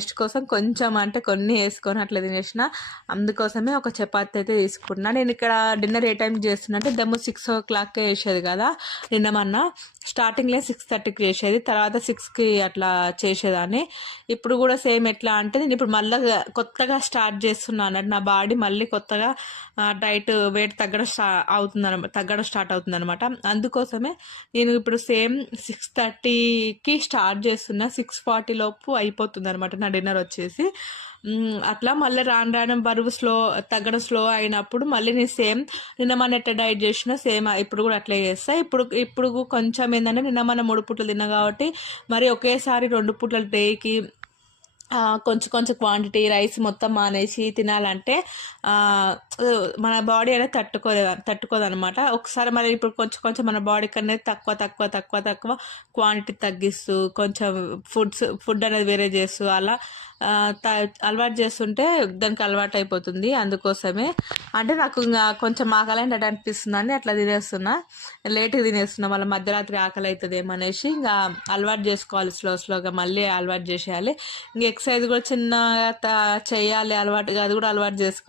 Taste కోసం కొంచెం అంటే కొన్ని వేసుకొని అట్లా తినేసిన. అందుకోసమే ఒక చపాతి అయితే తీసుకుంటున్నా. నేను ఇక్కడ డిన్నర్ ఏ టైంకి చేస్తున్నా అంటే దమ్ము 6 o'clock చేసేది కదా నిన్నమన్న. స్టార్టింగ్లో 6:30కి చేసేది, తర్వాత 6కి అట్లా చేసేదాన్ని. ఇప్పుడు కూడా సేమ్ ఎట్లా అంటే నేను ఇప్పుడు మళ్ళీ కొత్తగా స్టార్ట్ చేస్తున్నాను అన్నట్టు. నా బాడీ మళ్ళీ కొత్తగా డైట్ వెయిట్ తగ్గడం స్టార్ట్ అవుతుంది అనమాట. అందుకోసమే నేను ఇప్పుడు సేమ్ 6:30కి స్టార్ట్ చేస్తున్నా. 6:40 లోపు అయిపోతుంది అనమాట నా డిన్నర్ వచ్చేసి. అట్లా మళ్ళీ రాను రాను బరువు తగ్గడం స్లో అయినప్పుడు మళ్ళీ నేను సేమ్ నిన్న మన ఎట్లా డైట్ చేసినా సేమ్ ఇప్పుడు కూడా అట్లే చేస్తా. ఇప్పుడు కొంచెం ఏంటంటే నిన్న మన 3 పూటలు తిన్నా కాబట్టి మరి ఒకేసారి 2 పూటలు డేకి కొంచెం కొంచెం క్వాంటిటీ రైస్ మొత్తం మానేసి తినాలంటే మన బాడీ అనేది తట్టుకోదనమాట. ఒకసారి మరి ఇప్పుడు కొంచెం కొంచెం మన బాడీకి అనేది తక్కువ క్వాంటిటీ తగ్గిస్తూ కొంచెం ఫుడ్ అనేది వేరే చేస్తూ అలా అలవాటు చేస్తుంటే దానికి అలవాటు అయిపోతుంది. అందుకోసమే అంటే నాకు ఇంకా కొంచెం ఆకలి అనిపిస్తుందని అట్లా తినేస్తున్నా, లేట్గా తినేస్తున్నా. మళ్ళీ మధ్యరాత్రి ఆకలి అవుతుంది ఏమనేసి ఇంకా అలవాటు చేసుకోవాలి, స్లోగా మళ్ళీ అలవాటు చేసేయాలి. ఇంక ఎక్సర్సైజ్ కూడా చిన్నగా చేయాలి అలవాటుగా, అది కూడా అలవాటు చేసుకోవాలి.